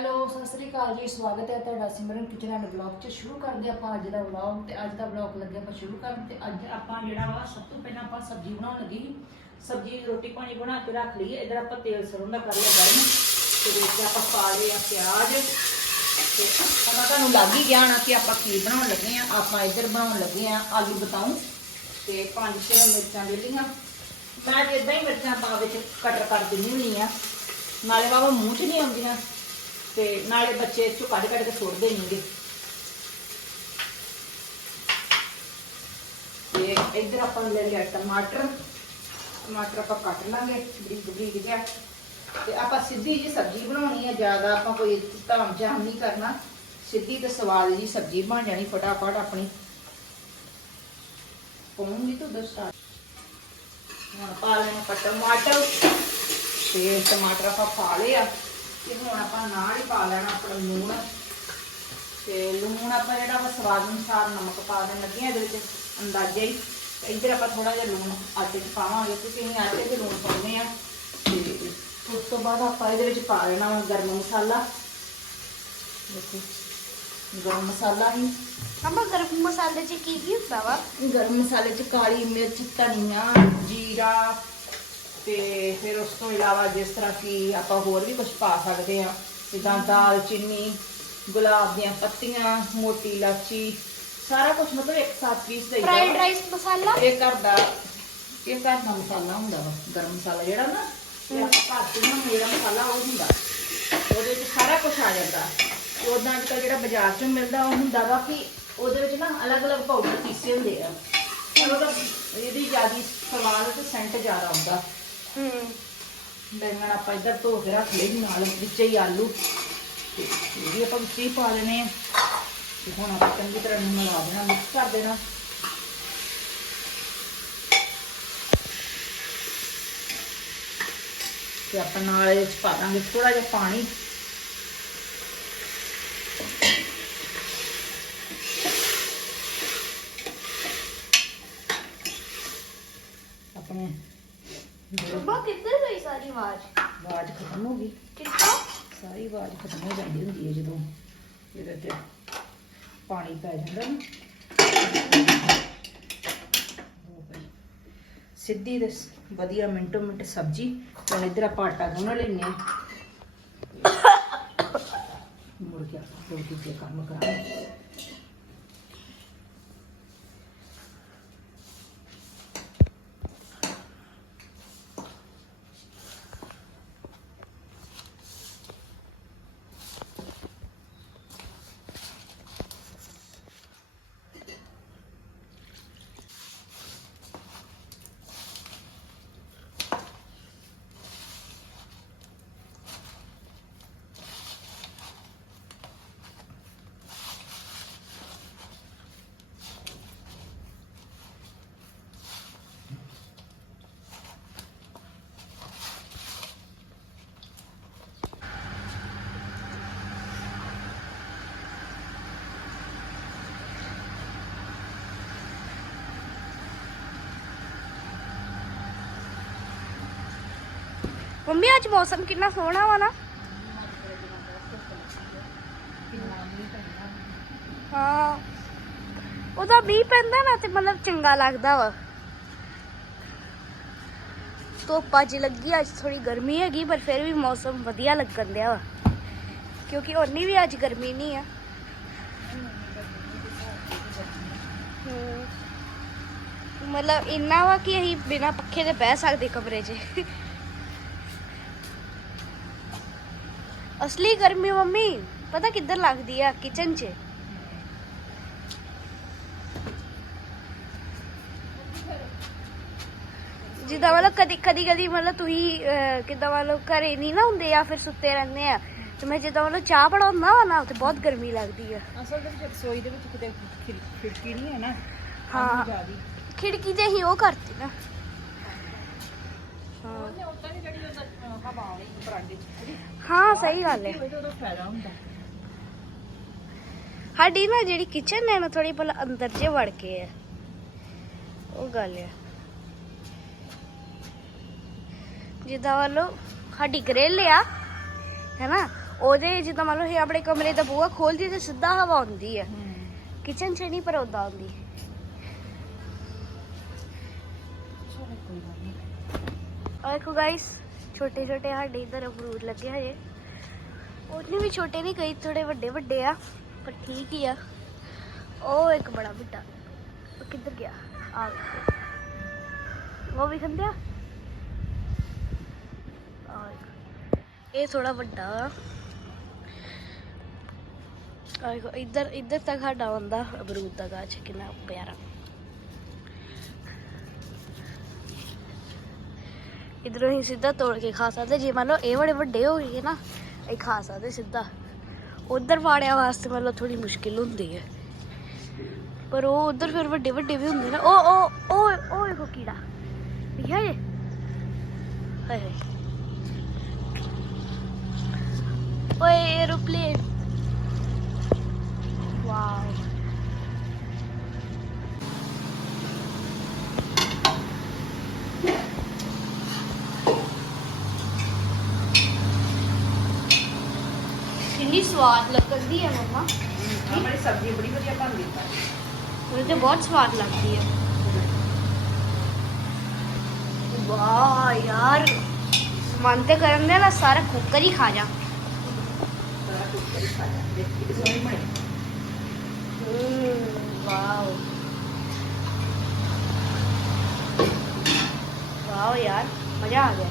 Hello, Sat Sri ਅਕਾਲ ਜੀ, ਸਵਾਗਤ ਹੈ ਤੁਹਾਡਾ ਸਿਮਰਨ ਕਿਚਨ ਐਂਡ ਬਲੌਗ ਚ। ਸ਼ੁਰੂ ਕਰਦੇ ਹਾਂ ਆਪਾਂ ਅੱਜ ਦਾ ਵਲੌਗ ਤੇ ਅੱਜ ਦਾ ਵਲੌਗ ਲੱਗੇ ਆਪਾਂ ਸ਼ੁਰੂ ਕਰਨ ਤੇ ਅੱਜ ਆਪਾਂ ਜਿਹੜਾ ਵਾ, ਸਭ ਤੋਂ ਪਹਿਲਾਂ ਆਪਾਂ ਸਬਜ਼ੀ ਬਣਾਉਣ ਲੱਗੀ ਸਬਜ਼ੀ ਰੋਟੀ ਪਾਣੀ ਬਣਾ ਕੇ ਰੱਖ ਲਈ ਇਧਰ ਆਪਾਂ ਤੇਲ ਸਰੋਂ ਦਾ ਕਰ ਲਿਆ ਗਰਮ। ਤੇ ਵਿੱਚ ਆਪਾਂ ਪਾ ਲਏ ਪਿਆਜ਼। ਤੇ ਪਤਾ ਤੁਹਾਨੂੰ ਲੱਗ ਹੀ ਗਿਆ ਨਾ ਕਿ ਆਪਾਂ ਕੀ ਬਣਾਉਣ ਲੱਗੇ ਆ ਆਪਾਂ ਇੱਧਰ ਬਣਾਉਣ ਲੱਗੇ ਆ ਆਲੂ ਬਤਾਉ ਤੇ ਪੰਜ ਛੇ ਮਿਰਚਾਂ ਲੈ ਲਈਆਂ। ਮੈਂ ਤੇ ਇਦਾਂ ਹੀ ਮਿਰਚਾਂ ਪਾ ਵਿੱਚ ਕਟਰ ਕਰ ਦਿੰਦੀ ਹੁੰਦੀ ਆ ਨਾਲੇ ਬਾਬਾ ਮੂੰਹ 'ਚ ਨਹੀਂ ਆਉਂਦੀਆਂ। ਤੇ ਨਾਲੇ ਬੱਚੇ ਚੋਂ ਕੱਢ ਕੱਢ ਕੇ ਸੁੱਟਦੇ ਨਹੀਂਗੇ ਤੇ ਇੱਧਰ ਆਪਾਂ ਲੈ ਲਿਆ ਟਮਾਟਰ। ਟਮਾਟਰ ਆਪਾਂ ਕੱਟ ਲਾਂਗੇ, ਬਰੀਕ ਬਰੀਕ ਜਿਹਾ। ਤੇ ਆਪਾਂ ਸਿੱਧੀ ਜੀ ਸਬਜ਼ੀ ਬਣਾਉਣੀ ਹੈ ਜ਼ਿਆਦਾ ਆਪਾਂ ਕੋਈ ਧਾਮ ਜਾਮ ਨਹੀਂ ਕਰਨਾ। ਸਿੱਧੀ ਤੇ ਸਵਾਦ ਜੀ ਸਬਜ਼ੀ ਬਣ ਜਾਣੀ ਫਟਾਫਟ ਆਪਣੀ। ਪਾਉਂਗੀ ਤੂੰ ਦੱਸਾ। ਹੁਣ ਪਾ ਲੈਣਾ ਆਪਾਂ ਟਮਾਟਰ। ਤੇ ਟਮਾਟਰ ਆਪਾਂ ਪਾ ਲਿਆ ਤੇ ਹੁਣ ਆਪਾਂ ਨਾਲ ਹੀ ਪਾ ਲੈਣਾ ਆਪਣਾ ਲੂਣ। ਤੇ ਲੂਣ ਆਪਾਂ ਜਿਹੜਾ ਵਾ ਸਵਾਦ ਅਨੁਸਾਰ ਨਮਕ ਪਾ ਦੇਣ ਲੱਗੇ ਆ ਇਹਦੇ ਵਿੱਚ ਅੰਦਾਜ਼ਾ ਹੀ। ਤੇ ਇੱਧਰ ਆਪਾਂ ਥੋੜਾ ਜਿਹਾ ਲੂਣ ਆਟੇ 'ਚ ਪਾਵਾਂਗੇ ਕਿਉਂਕਿ ਅਸੀਂ ਆਟੇ 'ਚ ਲੂਣ ਪਾਉਂਦੇ ਆ ਤੇ ਉਸ ਤੋਂ ਬਾਅਦ ਆਪਾਂ ਇਹਦੇ ਵਿੱਚ ਪਾ ਲੈਣਾ ਵਾ ਗਰਮ ਮਸਾਲਾ। ਦੇਖੋ ਗਰਮ ਮਸਾਲਾ ਹੀ। ਅਮਾ ਗਰਮ ਮਸਾਲੇ ਚ ਕੀ ਕੀ ਹੁੰਦਾ ਵਾ? ਗਰਮ ਮਸਾਲੇ 'ਚ ਕਾਲੀ ਮਿਰਚ ਧਨੀਆ ਜੀਰਾ ਤੇ ਫਿਰ ਉਸ ਤੋਂ ਇਲਾਵਾ ਜਿਸ ਤਰ੍ਹਾਂ ਕਿ ਆਪਾਂ ਹੋਰ ਵੀ ਕੁਝ ਪਾ ਸਕਦੇ ਆ ਜਿੱਦਾਂ ਦਾਲ ਚੀਨੀ ਗੁਲਾਬ ਦੀਆਂ ਪੱਤੀਆਂ ਮੋਟੀ ਇਲਾਚੀ ਸਾਰਾ ਕੁਝ ਮਤਲਬ ਇੱਕ ਸਾਥ ਪੀਸ ਦੇਈਦਾ ਫਰਾਈਡ। ਰਾਈਸ ਮਸਾਲਾ? ਇਹ ਘਰ ਦਾ ਇਹ ਘਰ ਦਾ ਮਸਾਲਾ ਹੁੰਦਾ ਵਾ ਗਰਮ ਮਸਾਲਾ ਜਿਹੜਾ ਨਾ ਇਹ ਆਪਾਂ ਭਾਰਤੀ ਨੂੰ ਜਿਹੜਾ ਮਸਾਲਾ ਉਹ ਹੁੰਦਾ। ਉਹਦੇ ਵਿੱਚ ਸਾਰਾ ਕੁਝ ਆ ਜਾਂਦਾ। ਉਦਾਂ ਅੱਜ ਕੱਲ੍ਹ ਜਿਹੜਾ ਬਾਜ਼ਾਰ 'ਚੋਂ ਮਿਲਦਾ ਉਹ ਹੁੰਦਾ ਵਾ ਕਿ ਉਹਦੇ ਵਿੱਚ ਨਾ ਅਲੱਗ-ਅਲੱਗ ਪਾਊਡਰ ਪੀਸੇ ਹੁੰਦੇ ਆ। ਉਹਦਾ ਇਹਦੀ ਜਿਆਦੀ ਸਵਾਦ ਤੇ ਸੈਂਟ ਜ਼ਿਆਦਾ ਆਉਂਦਾ ਹੂੰ। ਬੈਂਗਣ ਆਪਾਂ ਇੱਧਰ ਧੋ ਕੇ ਰੱਖ ਲਏ ਨਾਲ, ਵਿੱਚ ਹੀ ਆਲੂ। ਤੇ ਇਹ ਵੀ ਆਪਾਂ ਵਿੱਚ ਹੀ ਪਾ ਲੈਣੇ ਆ। ਤੇ ਹੁਣ ਆਪਾਂ ਚੰਗੀ ਤਰ੍ਹਾਂ ਨੂੰ ਮਿਲਾ ਦੇਣਾ ਮਿਕਸ ਕਰ ਦੇਣਾ। ਤੇ ਆਪਾਂ ਨਾਲ ਇਹਦੇ ਵਿੱਚ ਪਾ ਦਾਂਗੇ ਥੋੜਾ ਜਿਹਾ ਪਾਣੀ। ਆਪਣੇ ਅਮਾ ਕਿੱਧਰ ਗਈ ਸਾਰੀ ਆਵਾਜ਼? ਆਵਾਜ਼ ਖਤਮ ਹੋ ਗਈ। ਕਿੱਥੋਂ? ਸਾਰੀ ਆਵਾਜ਼ ਖਤਮ ਹੋ ਜਾਂਦੀ ਹੁੰਦੀ ਹੈ ਜਦੋਂ ਇਹਦੇ ਤੇ ਪਾਣੀ ਪੈ ਜਾਂਦਾ ਨਾ। ਹੋ ਗਈ। ਸਿੱਧੀ ਤੇ ਸ- ਵਧੀਆ ਮਿੰਟੋ ਮਿੰਟ ਸਬਜ਼ੀ ਹੁਣ ਇੱਧਰ ਆਪਾਂ ਆਟਾ ਗੁੰਨ ਲੈਨੇ ਆ ਮੁੜ ਕੇ ਆਪਾਂ ਰੋਟੀ ਦੇ ਕੰਮ ਕਰਾਂਗੇ। ਮੰਮੀ, ਅੱਜ ਮੌਸਮ ਕਿੰਨਾ ਸੋਹਣਾ ਵਾ ਨਾ। ਹਾਂ। ਉਹਦਾ ਮੀਂਹ ਪੈਂਦਾ ਨਾ ਤੇ ਮਤਲਬ ਚੰਗਾ ਲੱਗਦਾ ਵਾ। ਧੁੱਪ ਅੱਜ ਲੱਗੀ, ਅੱਜ ਥੋੜੀ ਗਰਮੀ ਹੈਗੀ, ਪਰ ਫਿਰ ਵੀ ਮੌਸਮ ਵਧੀਆ ਲੱਗਣ ਦਿਆ ਵਾ। ਕਿਉਂਕਿ ਓਨੀ ਵੀ ਅੱਜ ਗਰਮੀ ਨਹੀਂ ਆ। ਮਤਲਬ ਇੰਨਾ ਵਾ ਕਿ ਅਸੀਂ ਬਿਨਾ ਪੱਖੇ ਦੇ ਬਹਿ ਸਕਦੇ ਕਮਰੇ 'ਚ। ਅਸਲੀ ਗਰਮੀ ਮੰਮੀ ਪਤਾ ਕਿੱਧਰ ਲੱਗਦੀ ਆ ਕਿਚਨ 'ਚ ਜਿੱਦਾਂ ਮਤਲਬ ਕਦੀ ਕਦੀ ਕਦੀ ਮਤਲਬ ਤੁਸੀਂ ਅਹ, ਕਿੱਦਾਂ ਮਤਲਬ ਘਰੇ ਨਹੀਂ ਨਾ ਹੁੰਦੇ ਜਾਂ ਫਿਰ ਸੁੱਤੇ ਰਹਿੰਦੇ ਆ ਤੇ ਮੈਂ ਜਿੱਦਾਂ ਮਤਲਬ ਚਾਹ ਬਣਾਉਂਦਾ ਵਾ ਨਾ ਤੇ ਬਹੁਤ ਗਰਮੀ ਲੱਗਦੀ ਆ ਅਸਲ ਦੇ ਵਿੱਚ ਰਸੋਈ ਦੇ ਵਿੱਚ ਕਿਤੇ ਖਿੜ- ਖਿੜਕੀ ਨਹੀਂ ਹੈ ਨਾ ਹਾਂ। ਜਿਆਦੀ ਖਿੜਕੀ ਤੇ ਹੀ ਉਹ ਕਰਤੀ ਨਾ ਹਾਂ ਉਹਨੇ ਉੱਤਾਂ ਦੀ ਜਿਹੜੀ ਉਹਦਾ ਹਵਾ ਆਉਣੀ ਬਰਾਂਡੇ 'ਚ ਹਾਂ, ਸਹੀ ਗੱਲ ਹੈ। ਉਹਦਾ ਉਹਦਾ ਫਾਇਦਾ ਹੁੰਦਾ ਸਾਡੀ ਨਾ ਜਿਹੜੀ ਕਿਚਨ ਹੈ ਨਾ ਥੋੜੀ ਭਲਾ ਅੰਦਰ ਜੇ ਵੜ ਕੇ ਹੈ। ਉਹ ਗੱਲ ਹੈ। ਜਿੱਦਾਂ ਵੱਲੋਂ ਸਾਡੀ ਗ੍ਰਿਲ ਆ, ਹੈਨਾ? ਉਹਦੇ ਜਿੱਦਾਂ ਮੰਨ ਲਓ ਇਹ ਆਪਣੇ ਕਮਰੇ ਦਾ ਬੂਹਾ ਖੋਲਦੀ ਤੇ ਸਿੱਧਾ ਹਵਾ ਆਉਂਦੀ ਹੈ। ਕਿਚਨ 'ਚ ਨਹੀਂ ਪਰ ਉਦਾਂ ਆਉਂਦੀ। ਚਲੋ ਕੋਈ ਗੱਲ ਨਹੀਂ ਔਰ ਦੇਖੋ ਗਾਇਸ ਛੋਟੇ ਛੋਟੇ ਸਾਡੇ ਇਧਰ ਅਮਰੂਦ ਲੱਗੇ ਹਜੇ ਉਹਨੇ ਵੀ ਛੋਟੇ ਨਹੀਂ, ਕਈ ਥੋੜੇ ਵੱਡੇ ਵੱਡੇ ਆ, ਪਰ ਠੀਕ ਹੀ ਆ। ਉਹ ਇੱਕ ਬੜਾ ਵੱਡਾ, ਉਹ ਕਿੱਧਰ ਗਿਆ? ਆ ਉਹ ਵੀ ਖੰਦਿਆ ਆ? ਇਹ ਥੋੜਾ ਵੱਡਾ ਆ। ਆ ਇੱਧਰ ਇੱਧਰ ਤੱਕ ਸਾਡਾ ਆਉਂਦਾ ਅਮਰੂਦ ਦਾ ਗਾਛ, ਕਿੰਨਾ ਪਿਆਰਾ। ਇਧਰੋਂ ਹੀ ਸਿੱਧਾ ਤੋੜ ਕੇ ਖਾ ਸਕਦੇ। ਜੇ ਮੰਨ ਲਓ ਇਹ ਬੜੇ ਵੱਡੇ ਹੋ ਗਏ ਨਾ, ਇਹ ਖਾ ਸਕਦੇ ਸਿੱਧਾ। ਉਧਰ ਵਾੜਿਆਂ ਵਾਸਤੇ ਮੰਨ ਲਓ ਥੋੜੀ ਮੁਸ਼ਕਿਲ ਹੁੰਦੀ ਹੈ। ਪਰ ਉਹ ਉਧਰ ਫਿਰ ਵੱਡੇ ਵੱਡੇ ਵੀ ਹੁੰਦੇ ਨੇ। ਉਹ ਉਹ ਉਹ ਉਹ ਦੇਖੋ ਕੀੜਾ। ਦਿਖਿਆ ਹੈ ਹਾਏ ਓਏ 에 ਕਿੰਨੀ ਸਵਾਦ ਲੱਗਦੀ ਹੈ ਮੰਮਾ। ਆਪਣੀ ਸਬਜ਼ੀ ਬੜੀ ਵਧੀਆ ਬਣਦੀ ਹੈ ਮੈਨੂੰ ਤੇ ਬਹੁਤ ਸਵਾਦ ਲੱਗਦੀ ਹੈ ਵਾਹ ਯਾਰ ਮਨ ਤੇ ਕਰਨ ਦੇ ਨਾ ਸਾਰਾ ਕੁੱਕਰ ਹੀ ਖਾ ਜਾ। ਸਾਰਾ ਕੁਝ ਕਰੀ ਖਾ ਜਾਂਦੇ ਇਹ ਸੋਹਣੀ ਬਣੀ। ਵਾਓ। ਵਾਓ ਯਾਰ ਮਜ਼ਾ ਆ ਗਿਆ।